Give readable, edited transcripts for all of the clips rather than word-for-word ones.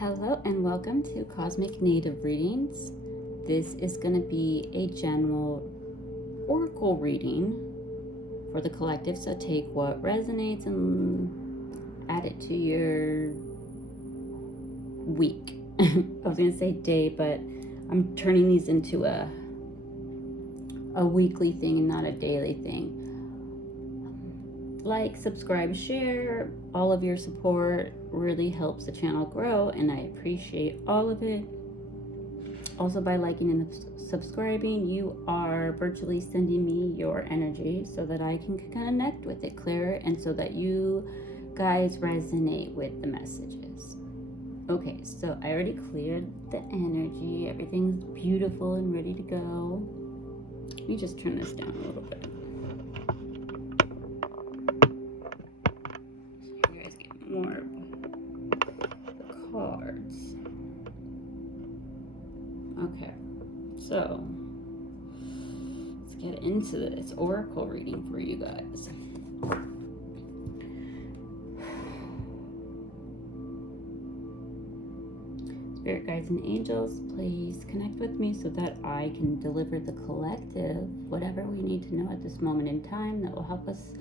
Hello and welcome to Cosmic Native Readings. This is going to be a general oracle reading for the collective, so take what resonates and add it to your week. I was going to say day, but I'm turning these into a weekly thing and not a daily thing. Like, subscribe, share. All of your support really helps the channel grow, and I appreciate all of it. Also, by liking and subscribing, you are virtually sending me your energy so that I can connect with it clearer and so that you guys resonate with the messages. Okay, so I already cleared the energy. Everything's beautiful and ready to go. Let me just turn this down a little bit. More cards. Okay, so let's get into this oracle reading for you guys. Spirit guides and angels, please connect with me so that I can deliver the collective whatever we need to know at this moment in time that will help us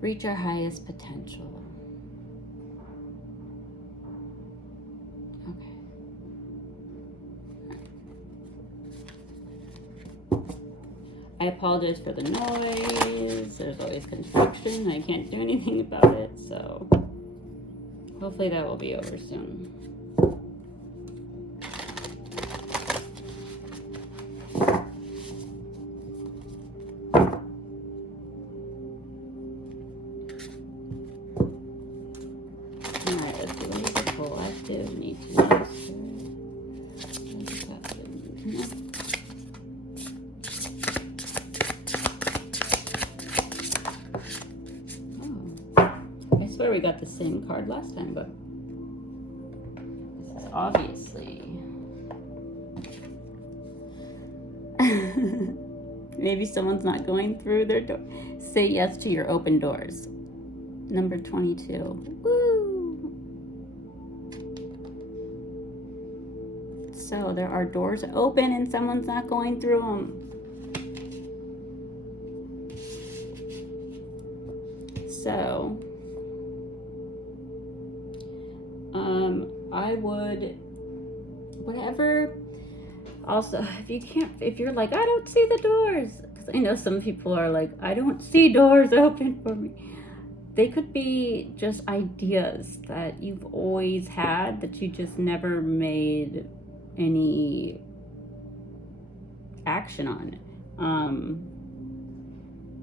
reach our highest potential. I apologize for the noise. There's always construction. I can't do anything about it, so hopefully that will be over soon. Alright, let's see. What does the collective need to know? We got the same card last time, but this is obviously maybe someone's not going through their door. Say yes to your open doors. Number 22. Woo! So there are doors open and someone's not going through them. So I would, whatever, also, if you're like, I don't see the doors, because I know some people are like, I don't see doors open for me. They could be just ideas that you've always had that you just never made any action on.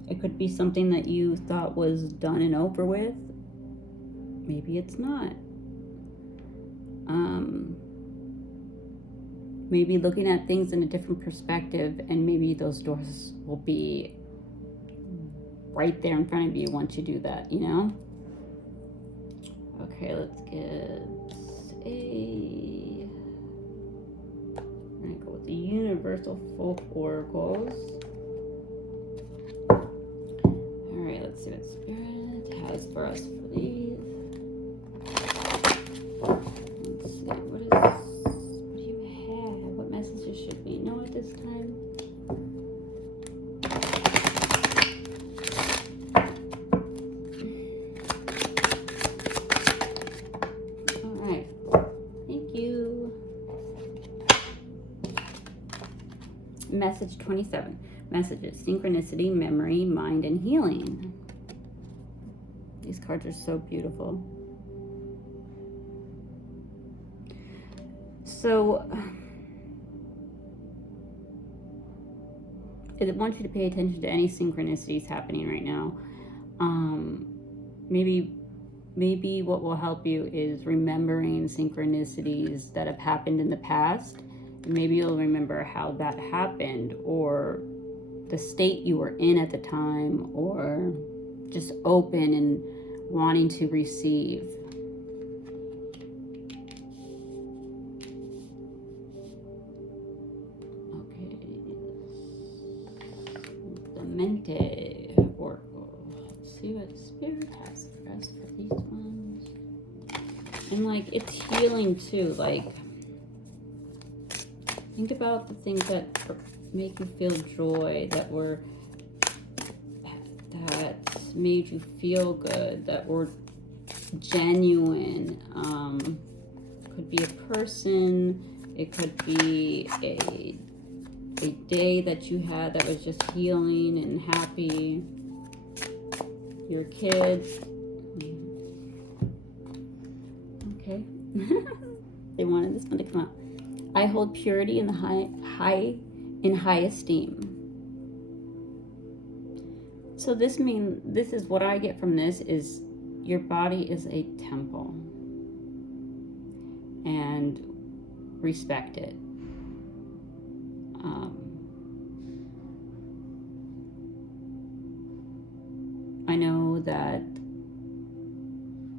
It could be something that you thought was done and over with. Maybe it's not. Maybe looking at things in a different perspective, and maybe those doors will be right there in front of you once you do that, you know? Okay, let's get I'm gonna go with the Universal Folk Oracles. Alright, let's see what Spirit has for us for these. Let's see, what do you have? What messages should we know at this time? Alright, thank you. Message 27. Messages, synchronicity, memory, mind, and healing. These cards are so beautiful. So, I want you to pay attention to any synchronicities happening right now. Maybe what will help you is remembering synchronicities that have happened in the past. Maybe you'll remember how that happened, or the state you were in at the time, or just open and wanting to receive. Okay. The Amenti Oracle. Let's see what Spirit has for us for these ones. And like, it's healing too. Like, think about the things that make you feel joy, that made you feel good, that were genuine. Could be a person, it could be a day that you had that was just healing and happy. Your kids. Okay. They wanted this one to come out. I hold purity in the high esteem. So this is what I get from this is your body is a temple, and respect it. I know that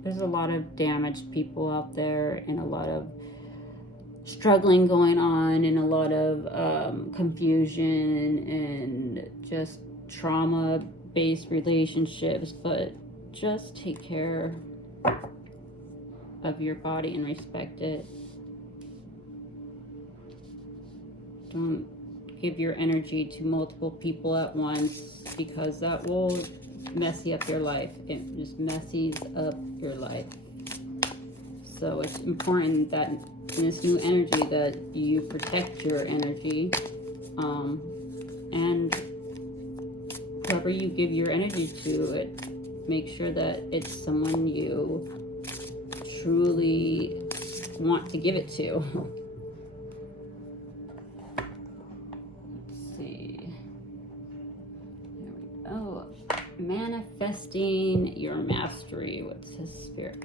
there's a lot of damaged people out there, and a lot of struggling going on, and a lot of confusion and just trauma-based relationships. But just take care of your body and respect it. Don't give your energy to multiple people at once, because that will messy up your life. It just messes up your life. So it's important that in this new energy that you protect your energy, and whoever you give your energy to, it make sure that it's someone you truly want to give it to. Let's see. There we go. Manifesting your mastery. What's his spirit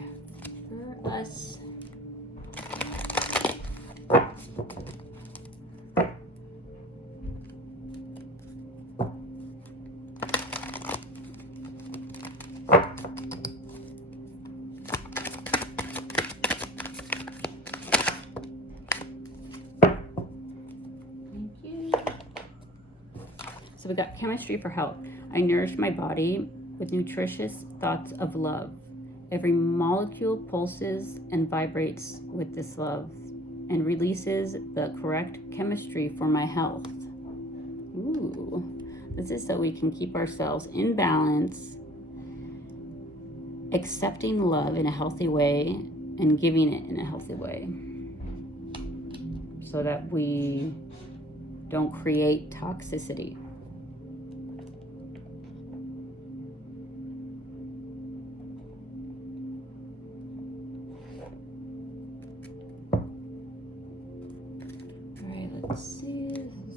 for us? So we got chemistry for health. I nourish my body with nutritious thoughts of love. Every molecule pulses and vibrates with this love and releases the correct chemistry for my health. Ooh, this is so we can keep ourselves in balance, accepting love in a healthy way and giving it in a healthy way, so that we don't create toxicity. Let's see, this is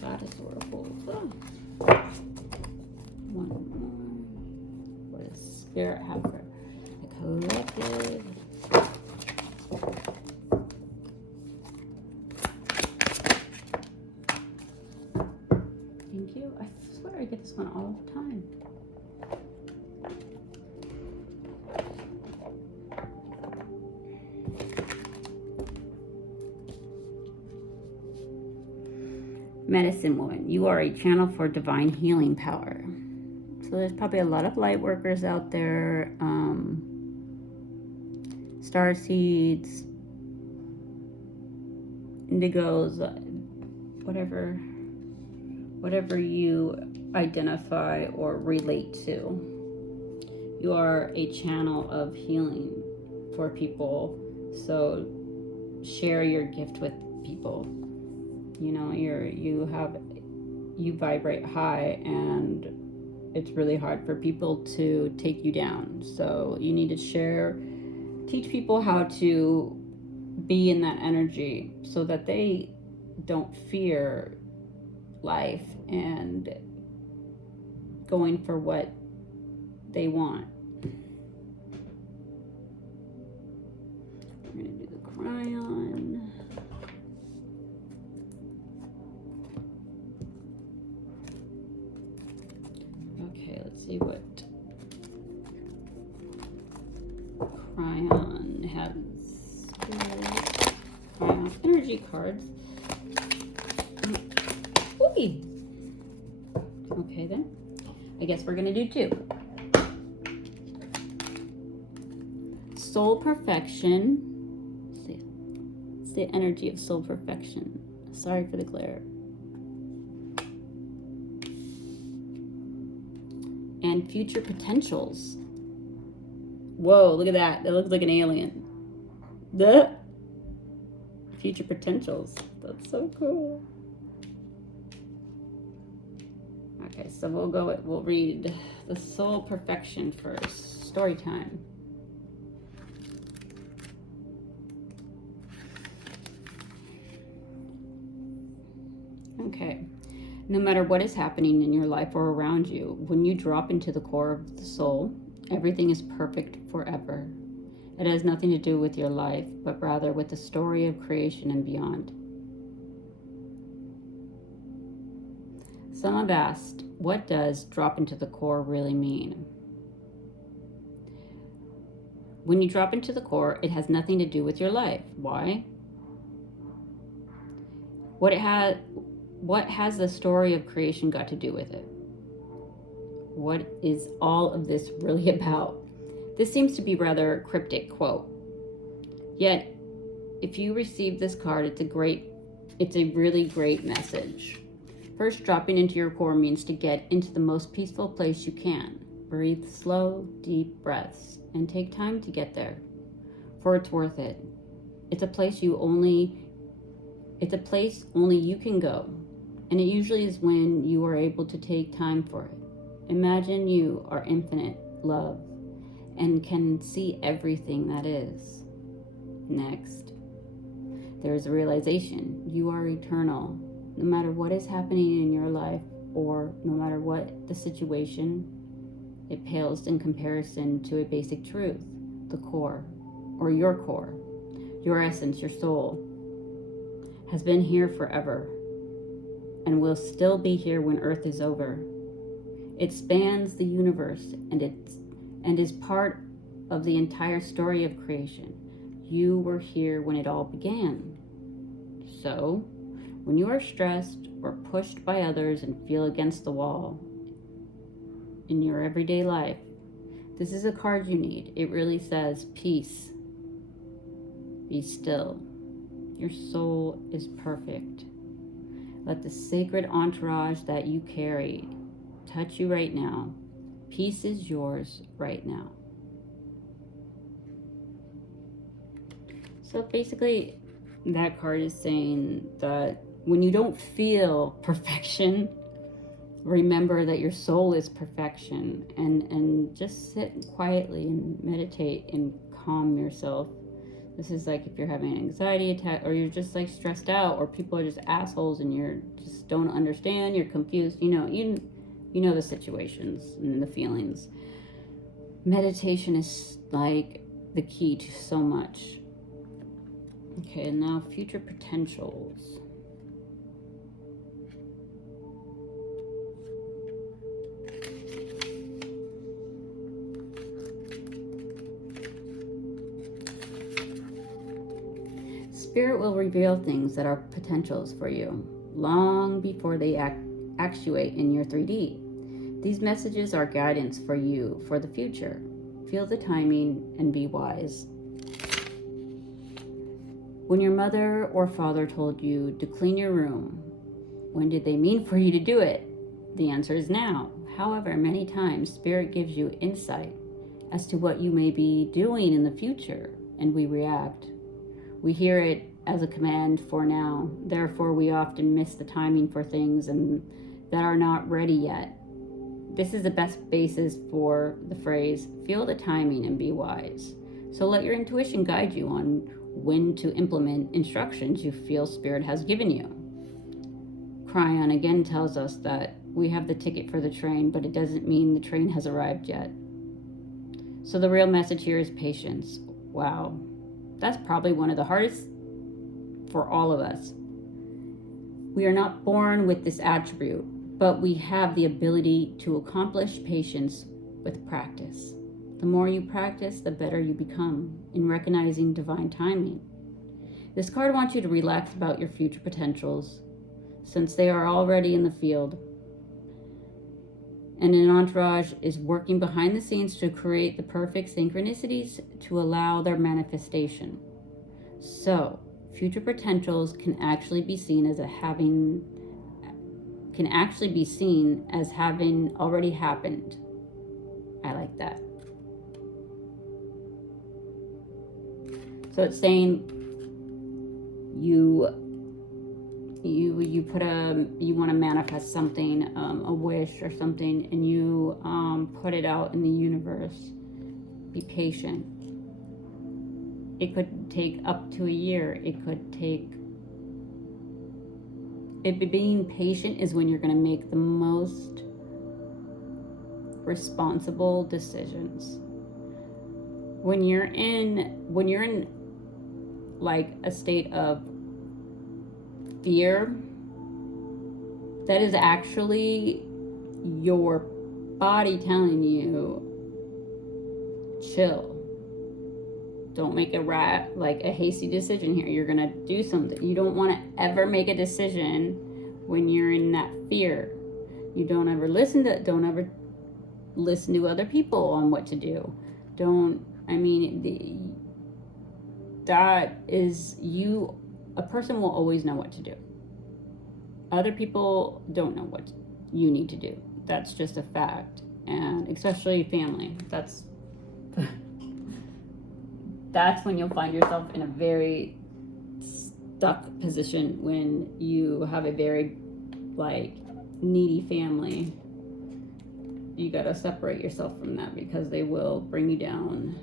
Goddess Oracle. Oh. One more. What does Spirit have for the collective? Thank you. I swear I get this one all the time. Medicine woman, you are a channel for divine healing power. So there's probably a lot of light workers out there, star seeds, indigos, whatever you identify or relate to. You are a channel of healing for people. So share your gift with people. You know, you vibrate high, and it's really hard for people to take you down. So you need to teach people how to be in that energy so that they don't fear life and going for what they want. We're going to do the Kryon. Okay, let's see what Kryon has. Kryon energy cards. Ooh. Okay then. I guess we're gonna do two. soul perfection. It's the energy of soul perfection. Sorry for the glare. And future potentials. Whoa, look at that. That looks like an alien. The future potentials. That's so cool. Okay, so we'll read the soul perfection first. Story time. Okay. No matter what is happening in your life or around you, when you drop into the core of the soul, everything is perfect forever. It has nothing to do with your life, but rather with the story of creation and beyond. Some have asked, what does drop into the core really mean? When you drop into the core, it has nothing to do with your life. Why? What has the story of creation got to do with it? What is all of this really about? This seems to be rather a cryptic quote. Yet, if you receive this card, it's a really great message. First, dropping into your core means to get into the most peaceful place you can. Breathe slow, deep breaths, and take time to get there, for it's worth it. It's a place only you can go, and it usually is when you are able to take time for it. Imagine you are infinite love and can see everything that is. Next, there is a realization you are eternal. No matter what is happening in your life, or no matter what the situation, it pales in comparison to a basic truth, the core, or your essence, your soul, has been here forever and will still be here when Earth is over. It spans the universe and is part of the entire story of creation. You were here when it all began. So, when you are stressed or pushed by others and feel against the wall in your everyday life, this is a card you need. It really says, peace. Be still. Your soul is perfect. Let the sacred entourage that you carry touch you right now. Peace is yours right now. So basically, that card is saying that when you don't feel perfection, remember that your soul is perfection, and just sit quietly and meditate and calm yourself. This is like if you're having an anxiety attack, or you're just like stressed out, or people are just assholes and you're just don't understand, you're confused, you know the situations and the feelings. Meditation is like the key to so much. Okay, and now future potentials. Spirit will reveal things that are potentials for you long before they actuate in your 3D. These messages are guidance for you for the future. Feel the timing and be wise. When your mother or father told you to clean your room, when did they mean for you to do it? The answer is now. However, many times Spirit gives you insight as to what you may be doing in the future, and we react. We hear it as a command for now. Therefore, we often miss the timing for things and that are not ready yet. This is the best basis for the phrase, feel the timing and be wise. So let your intuition guide you on when to implement instructions you feel Spirit has given you. Kryon again tells us that we have the ticket for the train, but it doesn't mean the train has arrived yet. So the real message here is patience. Wow. That's probably one of the hardest for all of us. We are not born with this attribute, but we have the ability to accomplish patience with practice. The more you practice, the better you become in recognizing divine timing. This card wants you to relax about your future potentials, since they are already in the field. and an entourage is working behind the scenes to create the perfect synchronicities to allow their manifestation. So, future potentials can actually be seen as having already happened. I like that. So it's saying you want to manifest something, a wish or something, and you put it out in the universe. Be patient. It could take up to a year. Being patient is when you're going to make the most responsible decisions. When you're in like a state of fear, that is actually your body telling you, chill. Don't make a hasty decision here. You're gonna do something. You don't want to ever make a decision when you're in that fear. You don't ever listen to other people on what to do. A person will always know what to do. Other people don't know what you need to do. That's just a fact. And especially family. That's when you'll find yourself in a very stuck position when you have a very needy family. You gotta separate yourself from that because they will bring you down.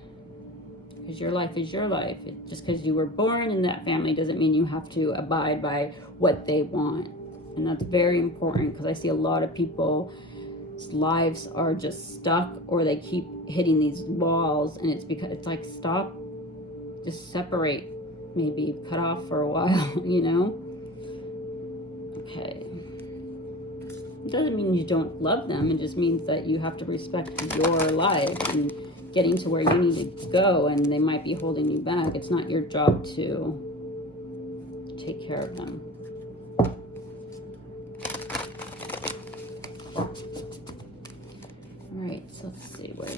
Because your life is your life. Just because you were born in that family doesn't mean you have to abide by what they want. And that's very important because I see a lot of people's lives are just stuck, or they keep hitting these walls, and it's because it's like, stop, just separate, maybe cut off for a while, Okay. It doesn't mean you don't love them. It just means that you have to respect your life and getting to where you need to go, and they might be holding you back. It's not your job to take care of them. All right, so let's see what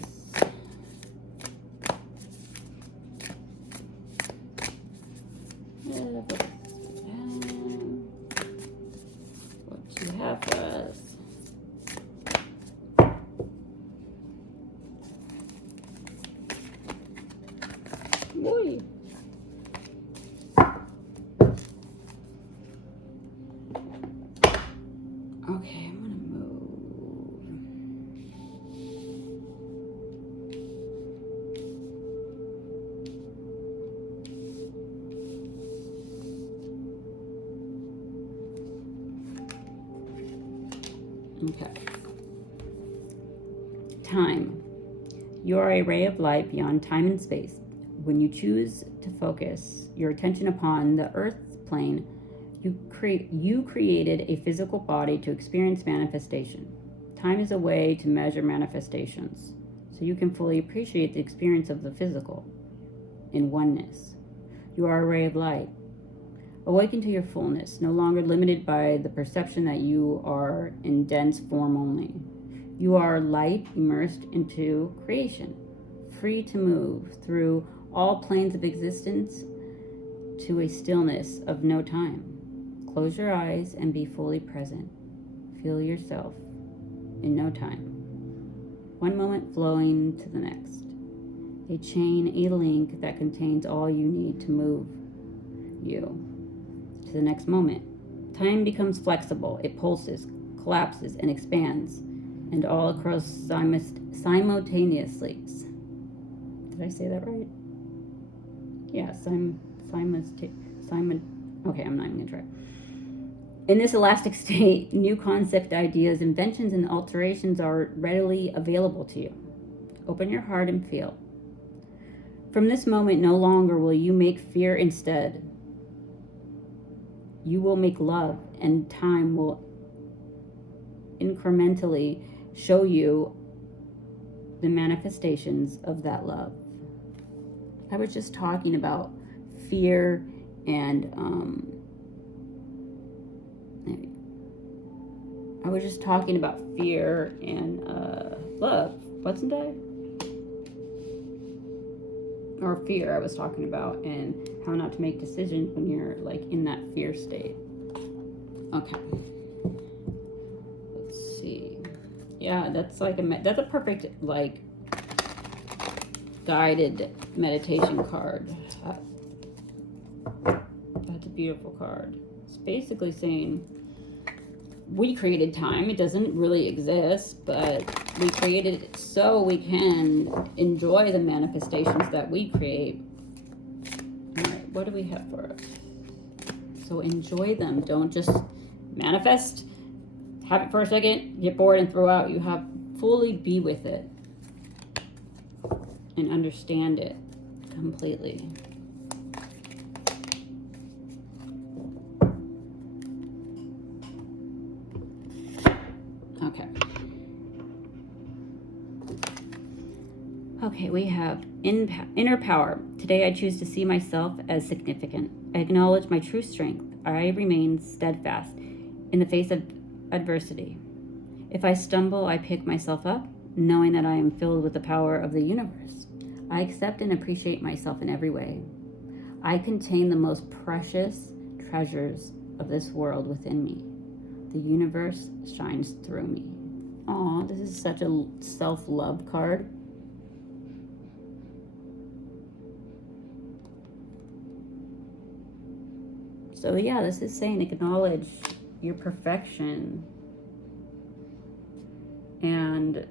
you have for us. Boy. Okay, I'm gonna move. Okay. Time. You are a ray of light beyond time and space. When you choose to focus your attention upon the earth's plane, you created a physical body to experience manifestation. Time is a way to measure manifestations, so you can fully appreciate the experience of the physical in oneness. You are a ray of light. Awaken to your fullness, no longer limited by the perception that you are in dense form only. You are light immersed into creation, free to move through all planes of existence to a stillness of no time. Close your eyes and be fully present. Feel yourself in no time. One moment flowing to the next. A chain, a link that contains all you need to move you to the next moment. Time becomes flexible. It pulses, collapses, and expands, and all across simultaneously. Did I say that right? Yeah, okay, I'm not even gonna try. In this elastic state, new concept ideas, inventions, and alterations are readily available to you. Open your heart and feel. From this moment, no longer will you make fear instead. You will make love, and time will incrementally show you the manifestations of that love. I was just talking about fear and I was just talking about fear and love, wasn't I? Or fear I was talking about, and how not to make decisions when you're like in that fear state. Okay. Let's see. Yeah, that's like that's a perfect like guided meditation card. That's a beautiful card. It's basically saying we created time. It doesn't really exist, but we created it so we can enjoy the manifestations that we create. All right, what do we have for us? So enjoy them. Don't just manifest, have it for a second, get bored and throw out. You have fully be with it and understand it completely. Okay. Okay, we have inner power. Today I choose to see myself as significant. I acknowledge my true strength. I remain steadfast in the face of adversity. If I stumble, I pick myself up, knowing that I am filled with the power of the universe. I accept and appreciate myself in every way. I contain the most precious treasures of this world within me. The universe shines through me. Aw, this is such a self-love card. So yeah, this is saying acknowledge your perfection and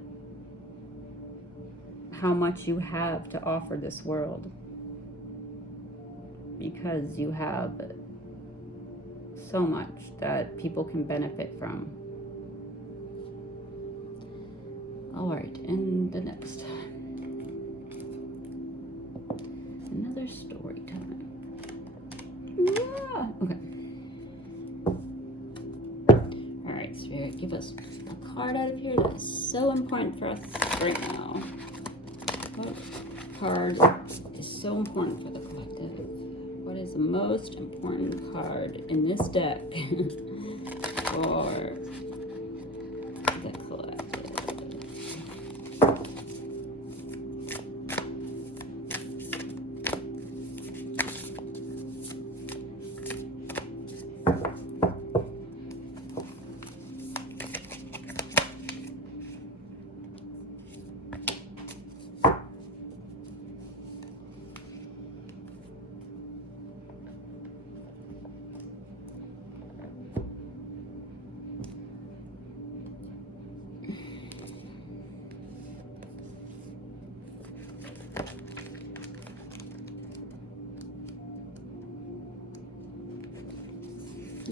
how much you have to offer this world, because you have so much that people can benefit from. All right, and the next, another story time. Yeah. Okay. All right, Spirit, give us a card out of here that is so important for us right now. What card is so important for the collective? What is the most important card in this deck for the collective?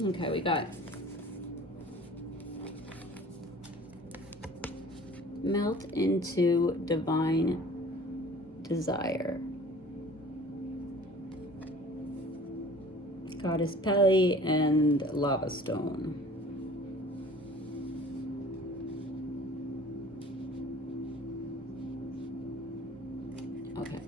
Okay, we got melt into divine desire. Goddess Pele and Lava Stone. Okay.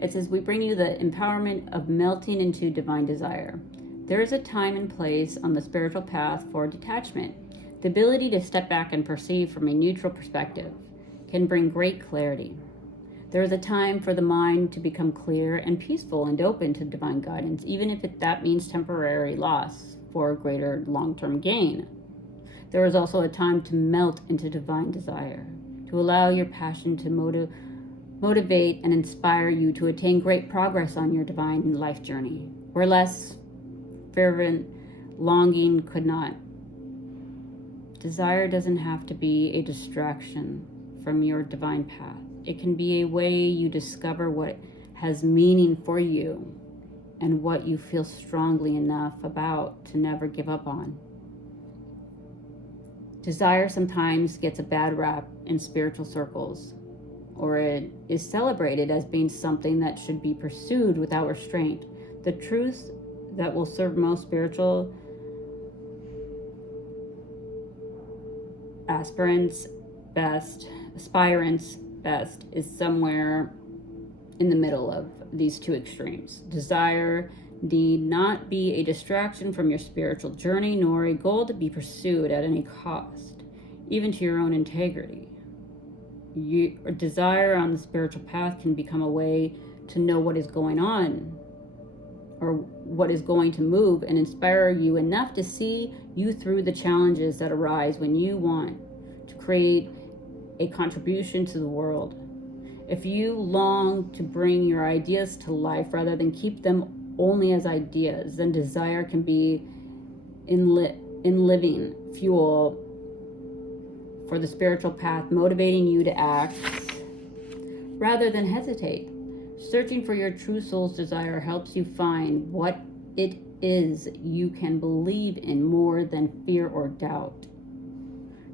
It says, we bring you the empowerment of melting into divine desire. There is a time and place on the spiritual path for detachment. The ability to step back and perceive from a neutral perspective can bring great clarity. There is a time for the mind to become clear and peaceful and open to divine guidance, even if that means temporary loss for greater long-term gain. There is also a time to melt into divine desire, to allow your passion to motivate and inspire you to attain great progress on your divine life journey, where less fervent longing could not. Desire doesn't have to be a distraction from your divine path. It can be a way you discover what has meaning for you and what you feel strongly enough about to never give up on. Desire sometimes gets a bad rap in spiritual circles, or it is celebrated as being something that should be pursued without restraint. The truth that will serve most spiritual aspirants best is somewhere in the middle of these two extremes. Desire need not be a distraction from your spiritual journey, nor a goal to be pursued at any cost, even to your own integrity. Your desire on the spiritual path can become a way to know what is going on or what is going to move and inspire you enough to see you through the challenges that arise when you want to create a contribution to the world. If you long to bring your ideas to life rather than keep them only as ideas, then desire can be in living fuel for the spiritual path, motivating you to act rather than hesitate. Searching for your true soul's desire helps you find what it is you can believe in more than fear or doubt.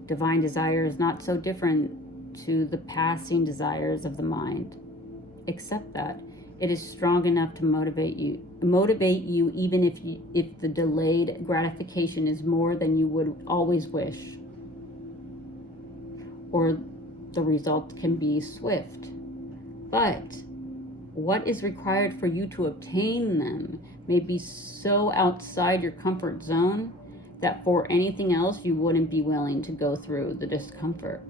Divine desire is not so different to the passing desires of the mind. Accept that it is strong enough to motivate you even if the delayed gratification is more than you would always wish, or the result can be swift. But what is required for you to obtain them may be so outside your comfort zone that for anything else you wouldn't be willing to go through the discomfort.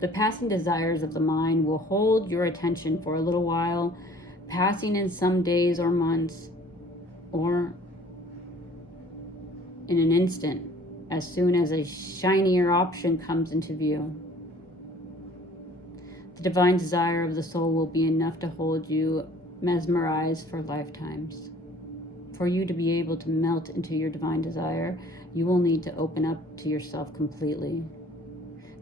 The passing desires of the mind will hold your attention for a little while, passing in some days or months, or in an instant, as soon as a shinier option comes into view. The divine desire of the soul will be enough to hold you mesmerized for lifetimes. For you to be able to melt into your divine desire, you will need to open up to yourself completely.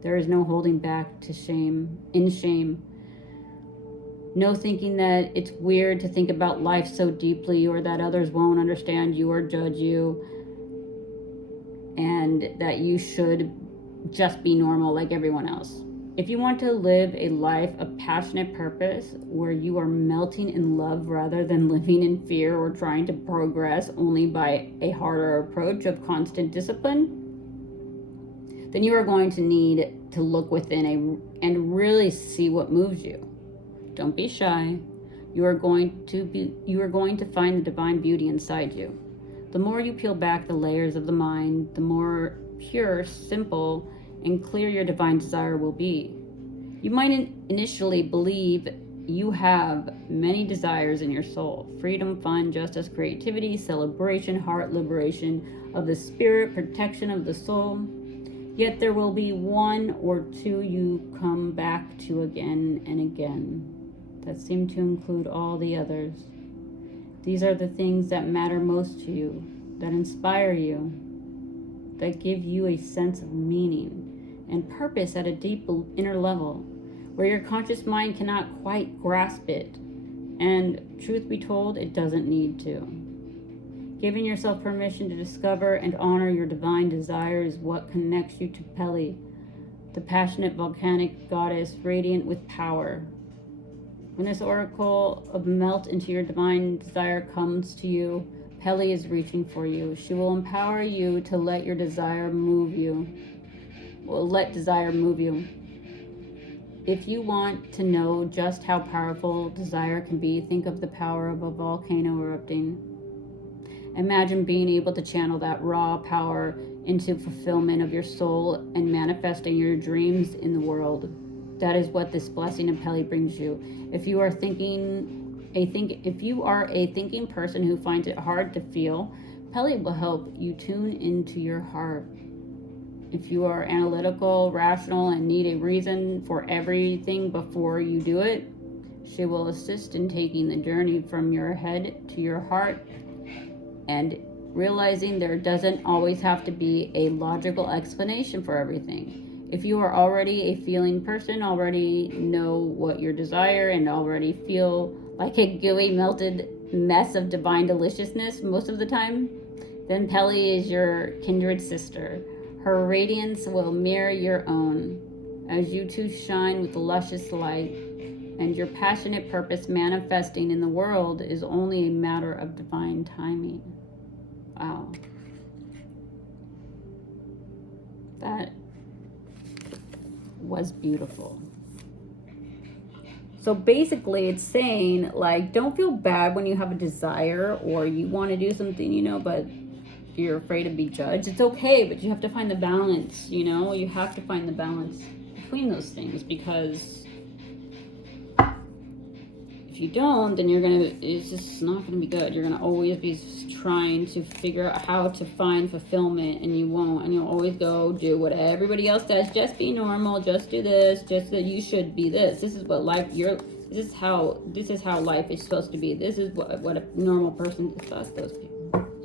There is no holding back to shame. No thinking that it's weird to think about life so deeply, or that others won't understand you or judge you, and that you should just be normal like everyone else. If you want to live a life of passionate purpose where you are melting in love rather than living in fear or trying to progress only by a harder approach of constant discipline, then you are going to need to look within and really see what moves you. Don't be shy. You are going to find the divine beauty inside you. The more you peel back the layers of the mind, the more pure, simple, and clear your divine desire will be. You might initially believe you have many desires in your soul: freedom, fun, justice, creativity, celebration, heart liberation of the spirit, protection of the soul. Yet there will be one or two you come back to again and again that seem to include all the others. These are the things that matter most to you, that inspire you, that give you a sense of meaning and purpose at a deep inner level, where your conscious mind cannot quite grasp it, and truth be told, it doesn't need to. Giving yourself permission to discover and honor your divine desire is what connects you to Pele, the passionate volcanic goddess radiant with power. When this oracle of melt into your divine desire comes to you, Pele is reaching for you. She will empower you to let your desire move you. Let desire move you. If you want to know just how powerful desire can be, think of the power of a volcano erupting. Imagine being able to channel that raw power into fulfillment of your soul and manifesting your dreams in the world. That is what this blessing of Pele brings you. If you are a thinking person who finds it hard to feel, Pele will help you tune into your heart. If you are analytical, rational, and need a reason for everything before you do it, she will assist in taking the journey from your head to your heart and realizing there doesn't always have to be a logical explanation for everything. If you are already a feeling person, already know what you desire, and already feel like a gooey, melted mess of divine deliciousness most of the time, then Pele is your kindred sister. Her radiance will mirror your own as you two shine with luscious light, and your passionate purpose manifesting in the world is only a matter of divine timing. Wow. That was beautiful. So basically it's saying, like, don't feel bad when you have a desire or you want to do something, you know, but you're afraid to be judged. It's okay, but you have to find the balance, you know? You have to find the balance between those things, because if you don't, then it's just not gonna be good. You're gonna always be trying to figure out how to find fulfillment, and you won't, and you'll always go do what everybody else does. Just be normal, just do this, just that you should be this. This is what life, this is how life is supposed to be. This is what a normal person does. Those people.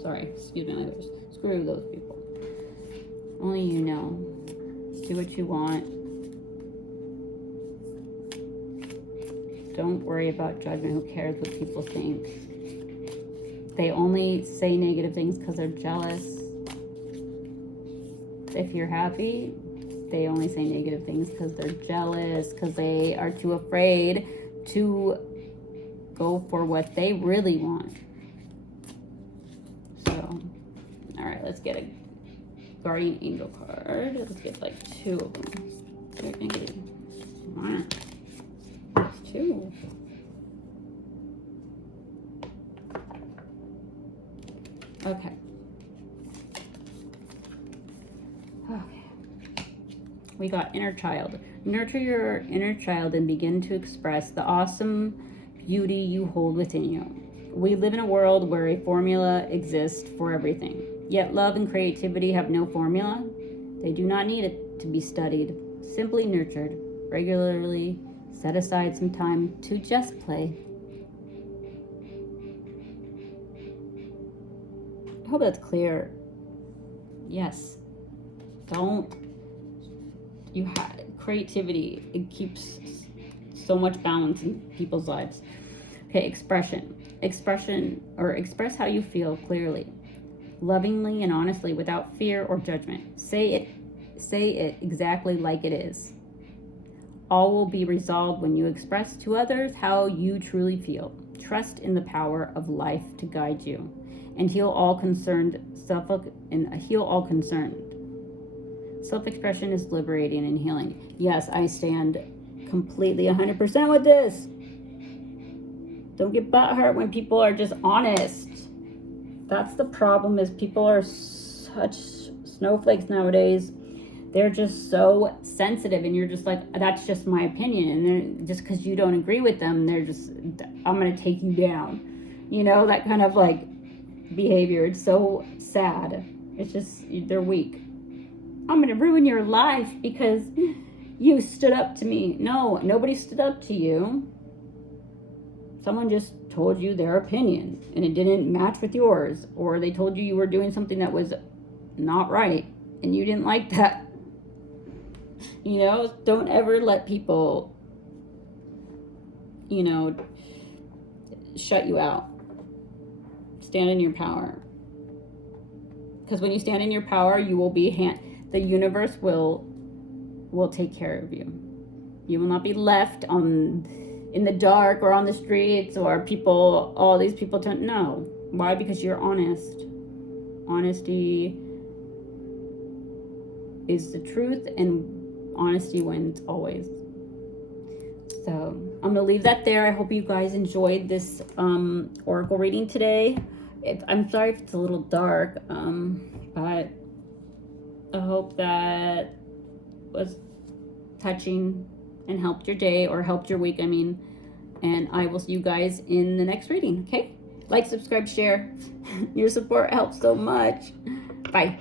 Sorry, excuse my language. Screw those people. Only you know. Do what you want. Don't worry about judgment. Who cares what people think? They only say negative things because they're jealous. If you're happy, they only say negative things because they're jealous, because they are too afraid to go for what they really want. All right, let's get a guardian angel card. Let's get like 2 of them. That's 2. Okay. We got inner child. Nurture your inner child and begin to express the awesome beauty you hold within you. We live in a world where a formula exists for everything. Yet love and creativity have no formula. They do not need it to be studied, simply nurtured. Regularly set aside some time to just play. I hope that's clear. Yes. Creativity, it keeps so much balance in people's lives. Okay, express how you feel clearly, lovingly and honestly, without fear or judgment. Say it exactly like it is. All will be resolved when you express to others how you truly feel. Trust in the power of life to guide you and heal all concerned. Self-expression is liberating and healing. Yes, I stand completely 100% with this. Don't get butthurt when people are just honest. That's the problem, is people are such snowflakes nowadays. They're just so sensitive, and you're just like, that's just my opinion. And then just because you don't agree with them, they're just, I'm going to take you down. You know, that kind of like behavior. It's so sad. It's just, they're weak. I'm going to ruin your life because you stood up to me. No, nobody stood up to you. Someone just told you their opinion and it didn't match with yours, or they told you you were doing something that was not right and you didn't like that. You know, don't ever let people, you know, shut you out. Stand in your power. Because when you stand in your power, you will be the universe will take care of you. You will not be left in the dark or on the streets, or all these people don't know. Why? Because you're honest. Honesty is the truth, and honesty wins always. So I'm gonna leave that there. I hope you guys enjoyed this oracle reading today. I'm sorry if it's a little dark, but I hope that was touching and helped your day, or helped your week, I mean. And I will see you guys in the next reading, okay? Like, subscribe, share. Your support helps so much. Bye.